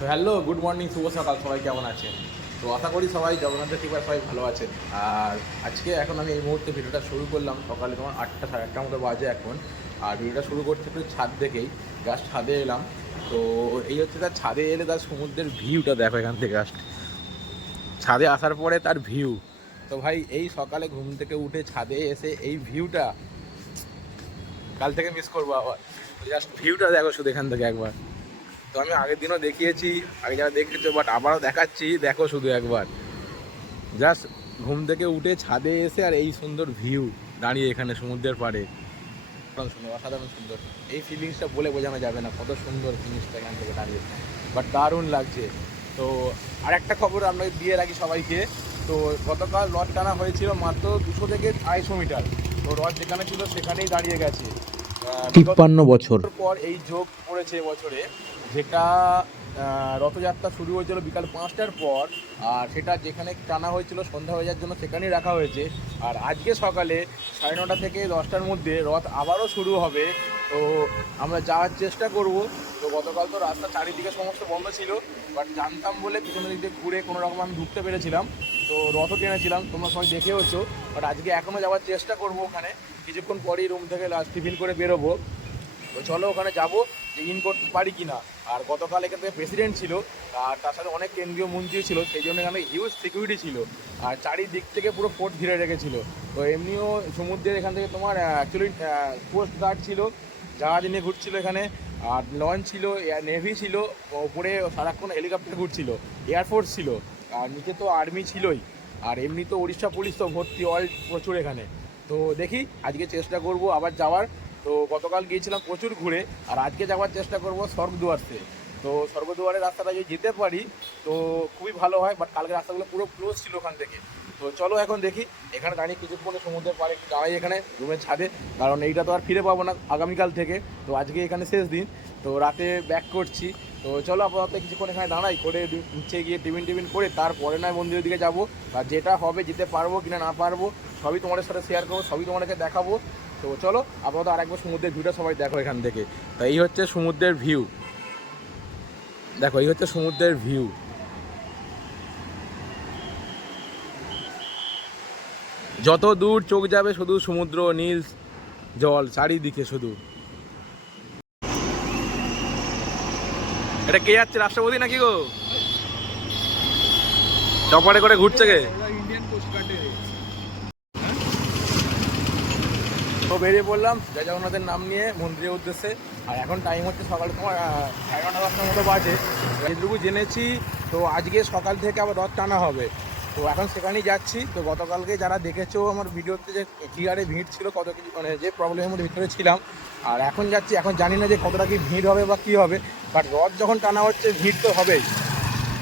Hello, good morning, শুভ সকাল, সবাই কেমন আছেন? তো আশা করি সবাই জগন্নাথের কৃপায় সবাই ভালো আছেন। আর আজকে এখন আমি এই মুহূর্তে ভিডিওটা শুরু করলাম, সকালে তোমার আটটা, সাড়ে আটটার মতো বাজে এখন। আর ভিডিওটা শুরু করতে একটু ছাদ দেখেই জাস্ট ছাদে এলাম। তো এই হচ্ছে তার ছাদে এলে তার সমুদ্রের ভিউটা দেখো এখান থেকে জাস্ট ছাদে আসার পরে তার ভিউ তো ভাই, এই সকালে ঘুম থেকে উঠে ছাদে এসে এই ভিউটা কাল থেকে মিস করব আবার। জাস্ট ভিউটা দেখো শুধু এখান থেকে একবার। তো আমি আগের দিনও দেখিয়েছি আগে যারা দেখেছ বাট আবারও দেখাচ্ছি দেখো শুধু একবার। জাস্ট ঘুম থেকে উঠে ছাদে এসে আর এই সুন্দর ভিউ দাঁড়িয়ে এখানে সমুদ্রের পাড়ে। সুন্দর অসাধারণ সুন্দর। এই ফিলিংসটা বলে বোঝানো যাবে না কত সুন্দর ফিলিংসটা এখান থেকে দাঁড়িয়ে। বাট দারুণ লাগছে। তো আরেকটা খবর আমরা দিয়ে রাখি সবাইকে। তো গতকাল রথ টানা হয়েছিল মাত্র দুশো থেকে আড়াইশো মিটার। তো রথ যেখানে ছিল সেখানেই দাঁড়িয়ে গেছে। তিপ্পান্ন বছর। পর এই যোগ পড়েছে বছরে। যেটা রথযাত্রা শুরু হয়েছিল বিকাল পাঁচটার পর, আর সেটা যেখানে টানা হয়েছিল, সন্ধ্যা হয়ে যাওয়ার জন্য সেখানেই রাখা হয়েছে। আর আজকে সকালে সাড়ে নটা থেকে দশটার মধ্যে রথ আবারও শুরু হবে। তো আমরা যাওয়ার চেষ্টা করব। তো গতকাল তো রাস্তা চারিদিকে সমস্ত বন্ধ ছিল বাট জানতাম বলে পিছনের দিক দিয়ে ঘুরে কোনো রকম আমি ঢুকতে পেরেছিলাম। তো রথও টেনেছিলাম, তোমরা সবাই দেখেওছো বাট আজকে এখনও যাওয়ার চেষ্টা করব ওখানে। কিছুক্ষণ পরেই রুম থেকে লাস্ট টিফিন করে বেরোবো। তো চলো ওখানে যাব, যে ইন করতে পারি কি না আর গতকাল এখান প্রেসিডেন্ট ছিল, আর তার সাথে অনেক কেন্দ্রীয় মন্ত্রী ছিল, সেই জন্য এখানে হিউজ সিকিউরিটি ছিল। আর চারিদিক থেকে পুরো ফোর্ট ঘিরে রেখেছিল। তো এমনিও সমুদ্রের এখান থেকে তোমার অ্যাকচুয়ালি কোস্ট গার্ড ছিল, জাহাজ নিয়ে ঘুরছিল এখানে, আর লঞ্চ ছিল নেভি ছিল, ওপরে সারাক্ষণ হেলিকপ্টার ঘুরছিল এয়ারফোর্স ছিল, আর নিচে তো আর্মি ছিলই। আর এমনি তো উড়িষ্যা পুলিশ তো ভর্তি অল প্রচুর এখানে। তো দেখি, আজকে চেষ্টা করব আবার যাওয়ার। তো গতকাল গিয়েছিলাম প্রচুর ঘুরে, আর আজকে যাওয়ার চেষ্টা করব স্বর্গদুয়ারতে। তো স্বর্গদুয়ারের রাস্তাটা যদি যেতে পারি, তো খুবই ভালো হয় বাট কালকে রাস্তাগুলো পুরো ক্লোজ ছিল ওখান থেকে। তো চলো এখন দেখি, এখানে দাঁড়িয়ে কিছুক্ষণ সমুদ্রের পাড়ে, একটু দাঁড়াই এখানে রুমের ছাদে, কারণ এইটা তো আর ফিরে পাবো না আগামীকাল থেকে। তো আজকে এখানে শেষ দিন, তো রাতে ব্যাক করছি। তো চলো আপাতত কিছুক্ষণ এখানে দাঁড়াই, করে নিচে গিয়ে টিফিন টিফিন করে তারপরে নয় মন্দিরের দিকে যাব আর যেটা হবে, যেতে পারব কিনা না পারব, সবই তোমাদের সাথে শেয়ার করব, সবই তোমাদেরকে দেখাবো। তো চলো, আপাতত আরেকবার সমুদ্রের ভিউটা সবাই দেখো এখান থেকে। তো এই হচ্ছে সমুদ্রের ভিউ দেখো, এই হচ্ছে সমুদ্রের ভিউ যত দূর চোখ যাবে শুধু সমুদ্র, নীল জল, চারিদিকে শুধু। এটা কে যাচ্ছে, রাষ্ট্রপতি নাকি গো? চপারে করে ঘুরছে গে তো বেরিয়ে পড়লাম জয় জগন্নাথের নাম নিয়ে, মন্দিরের উদ্দেশ্যে। আর এখন টাইম হচ্ছে সকাল তোমার এগারোটা দশটার মতো বাজে। যেটুকু জেনেছি, তো আজকে সকাল থেকে আবার রথ টানা হবে। তো এখন সেখানেই যাচ্ছি। তো গতকালকে যারা দেখেছ আমার ভিডিওতে যে ক্লিয়ারে ভিড় ছিল, কত কিছু মানে যে প্রবলেমের মধ্যে ভিতরে ছিলাম, আর এখন যাচ্ছি, এখন জানি না যে কতটা কি ভিড় হবে বা কী হবে। বাট রথ যখন টানা হচ্ছে, ভিড় তো হবেই।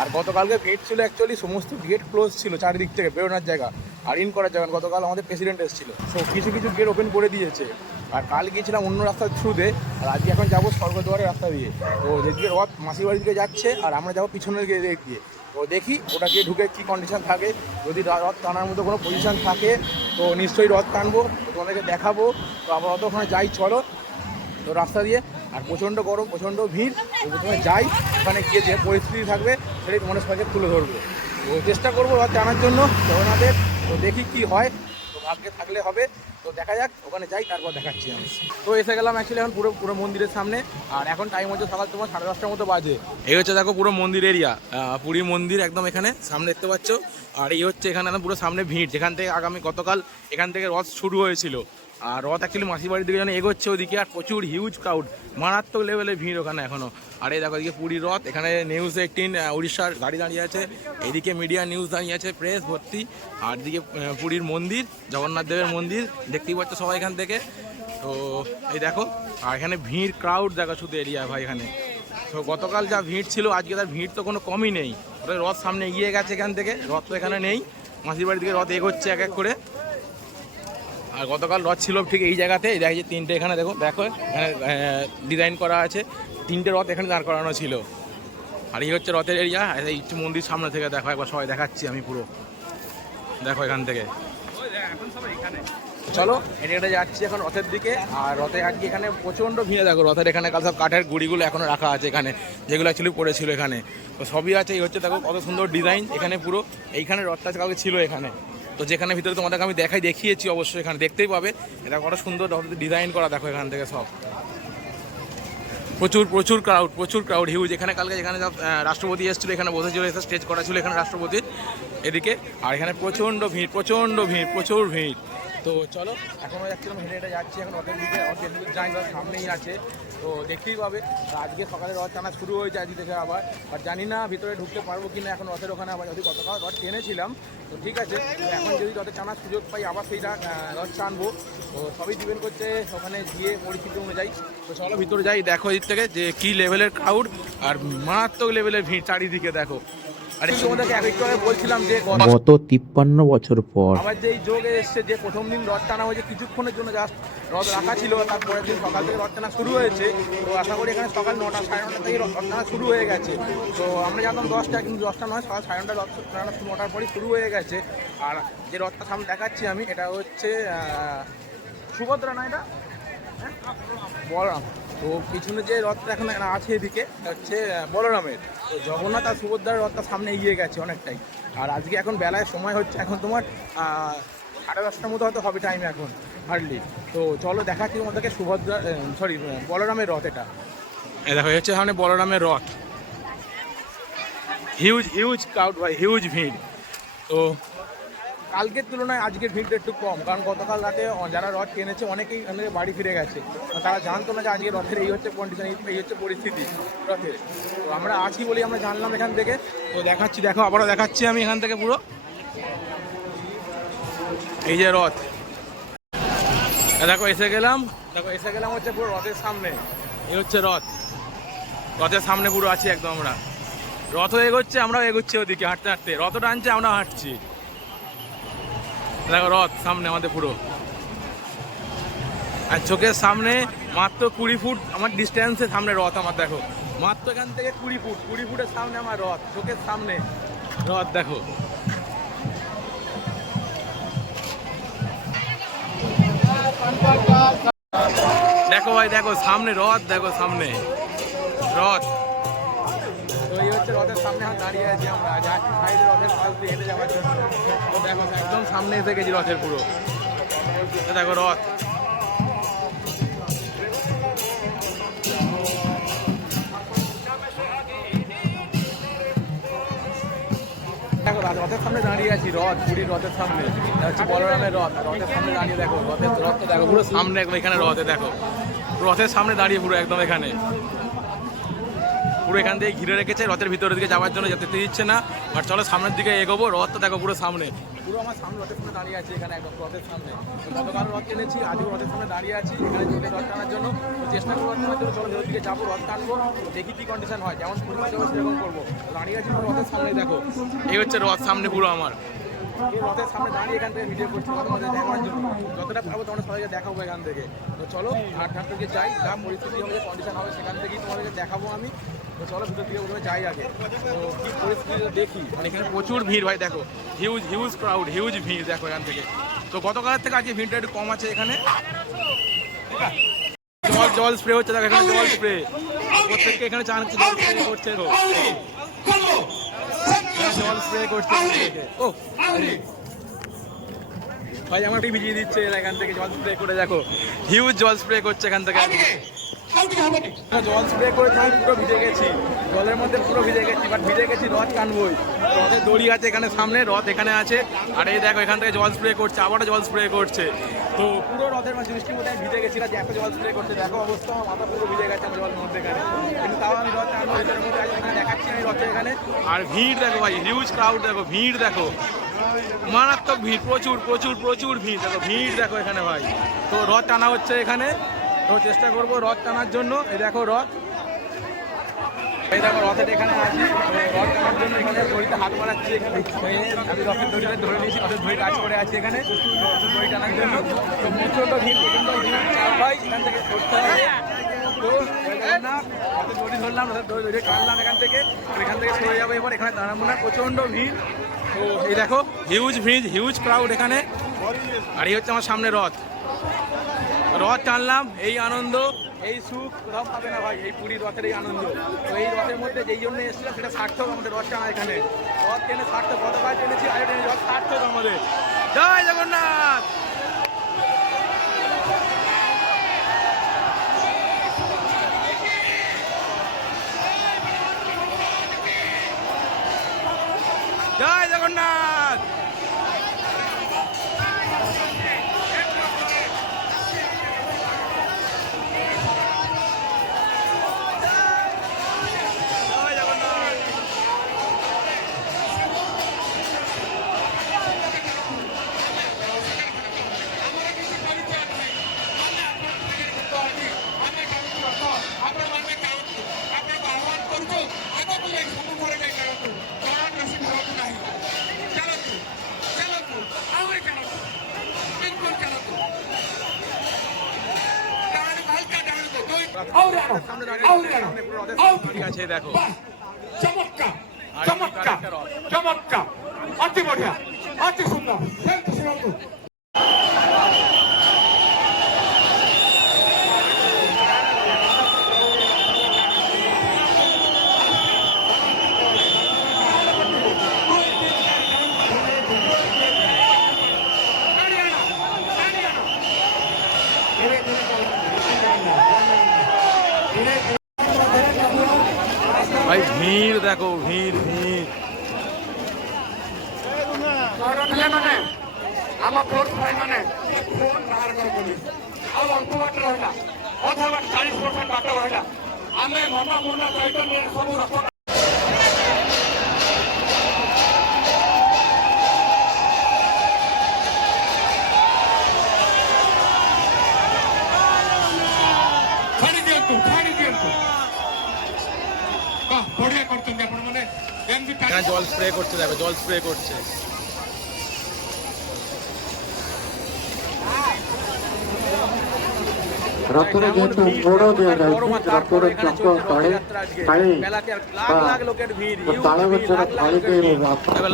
আর গতকালকে গেট ছিল অ্যাকচুয়ালি সমস্ত গেট ক্লোজ ছিল, চারিদিক থেকে বেরোনোর জায়গা, আর ইন করার জায়গা গতকাল আমাদের প্রেসিডেন্ট এসেছিল। সো কিছু কিছু গেট ওপেন করে দিয়েছে। আর কাল গিয়েছিলাম অন্য রাস্তার থ্রুতে আর আজকে এখন যাব স্বর্গদ্বারের রাস্তা দিয়ে। তো যেদিকে রথ মাসির বাড়ির দিকে যাচ্ছে, আর আমরা যাব পিছনের দিকে দিয়ে তো দেখি ওটা গিয়ে ঢুকে কী কন্ডিশন থাকে। যদি রথ টানার মতো কোনো পজিশন থাকে, তো নিশ্চয়ই রথ টানবো, তোমাদেরকে দেখাবো। তো আপাতত ওখানে যাই, চলো। তো রাস্তা দিয়ে আর প্রচণ্ড গরম, প্রচণ্ড ভিড় প্রথমে যাই, ওখানে গিয়ে যে পরিস্থিতি থাকবে, সেটাই তোমাদের সবাইকে তুলে ধরবো। তো চেষ্টা করব জানার জন্য জগন্নাথের, তো দেখি কি হয়, তো ভাগ্যে থাকলে হবে, তো দেখা যাক, ওখানে যাই, তারপর দেখাচ্ছি আমি। তো এসে গেলাম অ্যাকচুয়ালি এখন পুরো পুরো মন্দিরের সামনে, আর এখন টাইম হচ্ছে সকাল তোমার সাড়ে দশটার মতো বাজে। এই হচ্ছে দেখো পুরো মন্দির এরিয়া পুরী মন্দির একদম এখানে সামনে দেখতে পাচ্ছ। আর এই হচ্ছে এখানে পুরো সামনে ভিড়, যেখান থেকে আগামী গতকাল এখান থেকে রথ শুরু হয়েছিল। আর রথ অ্যাকচুয়ালি মাসির বাড়ির দিকে যেন এগোচ্ছে ওদিকে, আর প্রচুর হিউজ ক্রাউড মারাত্মক লেভেলে ভিড় ওখানে এখনও আর এই দেখো এদিকে পুরীর রথ, এখানে নিউজ এইটিন উড়িষ্যার গাড়ি দাঁড়িয়ে আছে। এদিকে মিডিয়া নিউজ দাঁড়িয়ে আছে প্রেস ভর্তি। আর এদিকে পুরীর মন্দির, জগন্নাথ দেবের মন্দির, দেখতেই পাচ্ছ সবাই এখান থেকে। তো এই দেখো, আর এখানে ভিড় ক্রাউড দেখো শুধু এরিয়া ভাই এখানে। তো গতকাল যা ভিড় ছিল, আজকে তার ভিড় তো কোনো কমই নেই। রথ সামনে এগিয়ে গেছে এখান থেকে, রথ তো এখানে নেই। মাসির বাড়ির দিকে রথ এগোচ্ছে এক এক করে। আর গতকাল রথ ছিল ঠিক এই জায়গাতে দেখো যে তিনটে এখানে দেখো দেখো, এখানে ডিজাইন করা আছে। তিনটে রথ এখানে দাঁড় করানো ছিল। আর এই হচ্ছে রথের এরিয়া এই মন্দির সামনে থেকে দেখো, একবার সবাই দেখাচ্ছি আমি পুরো। দেখো এখান থেকে। চলো হেঁটে যাচ্ছি এখন রথের দিকে। আর রথে আজকে এখানে প্রচণ্ড ভিড়ে, দেখো রথের এখানে কাল সব কাঠের গুড়িগুলো এখনও রাখা আছে এখানে, যেগুলো অ্যাকচুয়ালি পড়েছিল এখানে। তো সবই আছে, এই হচ্ছে দেখো কত সুন্দর ডিজাইন এখানে পুরো। এইখানে রথটা কাউকে ছিল এখানে। তো যেখানে ভিতরে তোমাদেরকে আমি দেখাই, দেখিয়েছি অবশ্যই এখানে দেখতেই পাবে। এটা কত সুন্দর ডিজাইন করা, দেখো এখান থেকে সব। প্রচুর প্রচুর ক্রাউড প্রচুর ক্রাউড হিউজ এখানে কালকে যেখানে রাষ্ট্রপতি এসেছিল, এখানে বসেছিল এসে স্টেজ করা ছিল এখানে রাষ্ট্রপতির এদিকে। আর এখানে প্রচণ্ড ভিড় প্রচণ্ড ভিড়, প্রচুর ভিড়। তো চলো এখনও যাচ্ছিলাম, হেঁটে হেঁটে যাচ্ছি, এখন রথের দিকে রথ যেদিকে যাই সামনেই আছে, তো দেখতেই পাবে। আজকে সকালে রথ টানা শুরু হয়েছে, আজকে থেকে আবার। আর জানি না ভিতরে ঢুকতে পারব কি না এখন রথের ওখানে আবার যদি গতকাল রথ টেনেছিলাম তো ঠিক আছে, এখন যদি রথে টানার সুযোগ পাই, আবার সেই রথ টানবো তো সবই ডিপেন্ড করছে ওখানে গিয়ে পরিস্থিতি অনুযায়ী। তো চলো ভিতরে যাই, দেখো এদিক থেকে যে কী লেভেলের ক্রাউড আর মারাত্মক লেভেলের ভিড় চারিদিকে, দেখো। গত গত তিপ্পান্ন বছর পর আবার যে এই যোগে এসছে যে প্রথম দিন রথ টানা হয়েছে কিছুক্ষণের জন্য জাস্ট রথ রাখা ছিল তারপরের দিন সকাল থেকে রথ টানা শুরু হয়েছে। তো আশা করি এখানে সকাল নটা সাড়ে নটা থেকে রথ টানা শুরু হয়ে গেছে। তো আমরা জানতাম দশটা কিন্তু দশটা নয় সকাল সাড়ে নটা রথ টানা নটার পরই শুরু হয়ে গেছে। আর যে রথটা সামনে দেখাচ্ছি আমি এটা হচ্ছে সুভদ্রা না এটা? হ্যাঁ? বলরাম। তো পিছনে যে রথটা এখন আছে এদিকে হচ্ছে বলরামের। তো জগন্নাথ আর সুভদ্রার রথটা সামনে এগিয়ে গেছে অনেকটাই। আর আজকে এখন বেলায় সময় হচ্ছে, এখন তোমার সাড়ে দশটার মতো হয়তো হবে টাইম এখন হার্ডলি তো চলো দেখাচ্ছি তোমাদেরকে সুভদ্রা সরি বলরামের রথ এটা। দেখো হচ্ছে সামনে বলরামের রথ। হিউজ হিউজ ক্রাউড ভাই হিউজ ভিড়। তো কালকের তুলনায় আজকের ভিড়টা একটু কম, কারণ গতকাল রাতে যারা রথ কিনেছে অনেকেই এখান থেকে বাড়ি ফিরে গেছে। তারা জানতো না যে আজকে রথের এই হচ্ছে কন্ডিশন এই হচ্ছে পরিস্থিতি রথের। তো আমরা আছি বলেই আমরা জানলাম এখান থেকে। তো দেখাচ্ছি, দেখো, আবারও দেখাচ্ছি আমি এখান থেকে পুরো। এই যে রথ। দেখো, এসে গেলাম। দেখো, এসে গেলাম হচ্ছে পুরো রথের সামনে। এই হচ্ছে রথ। রথের সামনে পুরো আছি একদম আমরা। রথ এগোচ্ছে, আমরাও এগোচ্ছি ওদিকে, হাঁটতে হাঁটতে। রথ টানছে আমরা হাঁটছি। দেখো, রথ সামনে আমাদের পুরো। আর চোখের সামনে মাত্র কুড়ি ফুট আমার ডিস্টেন্সের সামনে রথ আমার, দেখো। মাত্র এখান থেকে কুড়ি ফুট, কুড়ি ফুটের সামনে আমার রথ, চোখের সামনে রথ, দেখো। দেখো ভাই, দেখো, সামনে রথ, দেখো, সামনে রথ। রথের সামনে দাঁড়িয়ে আছি আমরা। দেখো, একদম সামনে এসে গেছি রথের পুরো। দেখো রথ। দেখো, রথের সামনে দাঁড়িয়ে আছি, রথ, পুরীর রথের সামনে। হচ্ছে বলরামের রথ। রথের সামনে দাঁড়িয়ে দেখো, রথের রথটা দেখো, পুরো সামনে একদম এখানে রথে দেখো। রথের সামনে দাঁড়িয়ে পুরো একদম এখানে। পুরো এখান থেকে ঘিরে রেখেছে, রথের ভিতরের দিকে যাওয়ার জন্য যেতে দিচ্ছে না। আর চলো সামনের দিকে এগোবো, রথটা দেখো পুরো সামনে। পুরো আমার সামনে দাঁড়িয়ে এখানে রথের সামনে। রথ কিনেছি আজকে রথের সামনে দাঁড়িয়ে আছি, এখানে রথ টানার জন্য। চেষ্টা করব যাব, রথ টানবো, দেখি কন্ডিশন হয়। যেমন করব। দাঁড়িয়ে রথের সামনে, দেখো। এই হচ্ছে রথ সামনে পুরো আমার। রথের সামনে দাঁড়িয়ে এখান থেকে মধ্যে জন্য। যতটা সবাইকে দেখাবো এখান থেকে। তো থেকে যাই পরিস্থিতি কন্ডিশন হবে, সেখান দেখাবো আমি। চলো ভিতর প্রথমে যাই আগে। তো দেখি। মানে এখানে প্রচুর ভিড় ভাই, দেখো। হিউজ হিউজ ক্রাউড হিউজ ভিড়, দেখো এখান থেকে। তো গতকালের থেকে আজকে ভিড়টা একটু কম আছে এখানে। জল জল স্প্রে হচ্ছে, দেখো এখানে জল স্প্রে প্রত্যেককে এখানে চান করছে তো জল স্প্রে করছে। ও। ভাই আমাকে ভিজিয়ে দিচ্ছে এখান থেকে, জল স্প্রে করে, দেখো। হিউজ জল স্প্রে করছে এখান থেকে। জল স্প্রে করে আমি পুরো ভিজে গেছি। জলের মধ্যে পুরো ভিজে গেছি বাট ভিজে গেছি রথ টানবই। রথের দড়ি আছে এখানে সামনে, রথ এখানে আছে। আর এই দেখো, এখান থেকে জল স্প্রে করছে, আবারও জল স্প্রে করছে। তো পুরো রথের মাঝে বৃষ্টির মধ্যে ভিজে গেছি না এত জল স্প্রে করছে, দেখো অবস্থা আমার মাথা পুরো ভিজে গেছে জলের মধ্যে এখানে কিন্তু তাও আমি রথ টানবো ভিতরের এখানে দেখাচ্ছি আমি রথে এখানে। আর ভিড় দেখো ভাই হিউজ ক্রাউড দেখো, ভিড় দেখো। মারাত্মক ভিড়, প্রচুর প্রচুর প্রচুর ভিড়, দেখো ভিড় দেখো এখানে ভাই। তো রথ টানা হচ্ছে এখানে। তো চেষ্টা করব রথ টানার জন্য। এই দেখো রথ। এই দেখো রথের এখানে আছি। রথ টানার জন্য এখানে দড়িতে হাত মারাচ্ছি এখানে। রথের ধরে নিয়েছি, রথের দড়ি কাজ করে আছি এখানে। দড়ি টানার জন্য। তো ভিড় প্রচণ্ড ভিড় চাপ এখান থেকে করতে হবে। দড়ি ধরলাম এখান থেকে। এখান থেকে সরে যাব। এবার এখানে দাঁড়াবো না, প্রচণ্ড ভিড়। তো এই দেখো হিউজ ভিড় হিউজ ক্রাউড এখানে। আর এই হচ্ছে আমার সামনে রথ। রথ টানলাম, এই আনন্দ, এই সুখ কোথাও পাবে না ভাই, এই পুরী রথের এই আনন্দ। তো এই রথের মধ্যে যেই জন্য এসেছিলাম সেটা সার্থক আমাদের রথ টানা এখানে। রথ টেনে সার্থক গতকাল টেনেছি আগে টেনেছি, রথ সার্থক আমাদের। জয় জগন্নাথ! দেখো। চমৎকার চমৎকার। চমৎকার। অতি বঢ়িয়া অতি সুন্দর সেমতি শুনନ୍ତୁ ভাই ভিড় দেখো ভিড় ভিড় আমার ফোর ফাইনানে ফোন ବାହାର କରୁଛନ୍ତି ଆଉ ଅଙ୍କବାଟ ରହିଲା ଅଥବା ଚାଳିଶ ପରସେଣ୍ଟ ବାଟ ରହିଲା ଆମେ ମନ ମନ ଚୈତନ୍ୟରେ ସବୁ ରଥ ଛାଡ଼ି ଦିଅନ୍ତୁ ଛାଡ଼ି ଦିଅନ୍ତୁ ବଢ଼ିଆ এখানে জল স্প্রে করছে দেখো জল স্প্রে করছে। রথরে যেহেতু বড় দেওয়া যায় রথরে চক্র তাড়ে তাড়ে তাড়াবার জন্য তাড়িতে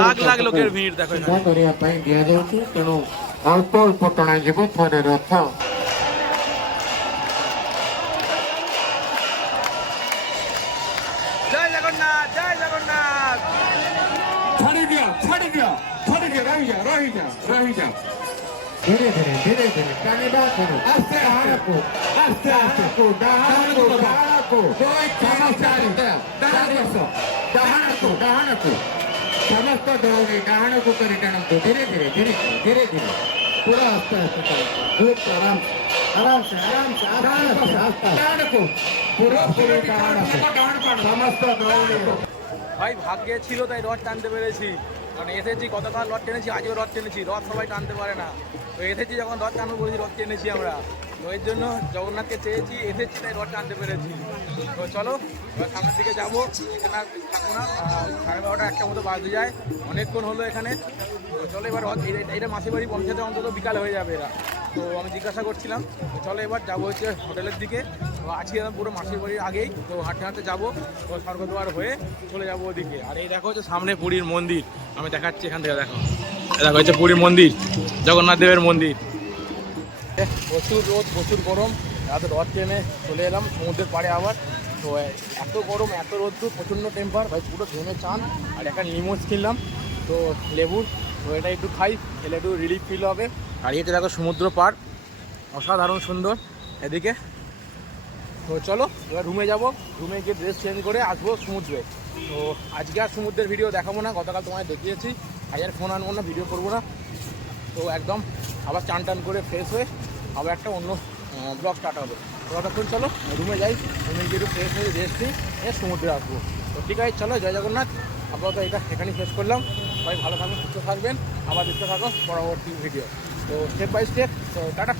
লাখ লাখ লোকের ভিড় দেখো କରିବା ପାଇଁ ଦିଆଯାଉଛି ତେଣୁ ଅଳ୍ପ ଅଳ୍ପ ଟଣା ଯିବ ଥରେ ରଥ ধীরে ধীরে ধীরে ধীরে টানে বা করো আস্তে হারাকো আস্তে হারাকো ডাহারাকো ডাহারাকো সমস্ত দৌড়ে ডাহারাকো করে টানাকো ধীরে ধীরে ধীরে ধীরে ধীরে পুরো আস্তে আস্তে খুব আরাম आराम से आराम से आराम से आराम से पूरा पूरे समस्त ভাই ভাগ্যে ছিল তাই রড টানতে পেরেছি। কারণ এসেছি গতকাল রথ টেনেছি? আজও রথ টেনেছি, রথ সবাই টানতে পারে না। তো এসেছি যখন রথ টানবো বলেছি, রথ টেনেছি আমরা। তো জন্য জগন্নাথকে চেয়েছি, এসেছি, তাই রথ আনতে পেরেছি। তো চলো, এবার সামনের দিকে যাব। এখানে থাকব না সাড়ে বারোটা একটা মতো বাজে যায়। অনেকক্ষণ হলো এখানে। তো চলো এবার এটা- মাসির বাড়ি পৌঁছাতে অন্তত বিকাল হয়ে যাবে এরা। তো আমি জিজ্ঞাসা করছিলাম চলো এবার যাব হচ্ছে হোটেলের দিকে। তো আমি পুরো মাসির বাড়ির আগেই, তো হাঁটতে হাঁটতে যাব। তো স্বর্গদ্বার হয়ে চলে যাব ওদিকে। আর এই দেখো হচ্ছে সামনে পুরীর মন্দির। আমি দেখাচ্ছি এখান থেকে, দেখো। দেখো হচ্ছে পুরীর মন্দির, জগন্নাথ দেবের মন্দির। প্রচুর রোদ, প্রচুর গরম। রাতে রথ ট্রেনে চলে এলাম, সমুদ্রের পাড়ে আবার। তো এত গরম, এত রোদ্দুর, প্রচণ্ড টেম্পার ভাই, পুরো ঘেমে চান, আর একটা লিমোজ কিনলাম। তো লেবুর তো, এটা একটু খাই, খেলে একটু রিলিফ ফিল হবে। আর এতে দেখো সমুদ্র পার অসাধারণ সুন্দর, এদিকে। তো, চলো, এবার রুমে যাব। রুমে গিয়ে ড্রেস চেঞ্জ করে আসব সমুদ্রে। তো, আজকে আর সমুদ্রের ভিডিও দেখাবো না, গতকাল তোমায় দেখিয়েছি। আজ আর ফোন আনব না ভিডিও করব না। তো, একদম আবার চান টান করে ফ্রেশ হয়ে আবার একটা অন্য ব্লগ স্টার্ট হবে। ততক্ষণ চলো রুমে যাই রুমে গিয়ে একটু ফ্রেশ হয়ে রেস্ট নিই সমুদ্রে আসব। তো ঠিক আছে, চলো, জয় জগন্নাথ। আপাতত এটা এখানেই শেষ করলাম। সবাই ভালো থাকবেন সুস্থ থাকবেন। আবার দেখতে থাকো পরবর্তী ভিডিও তো স্টেপ বাই স্টেপ তো টাটা।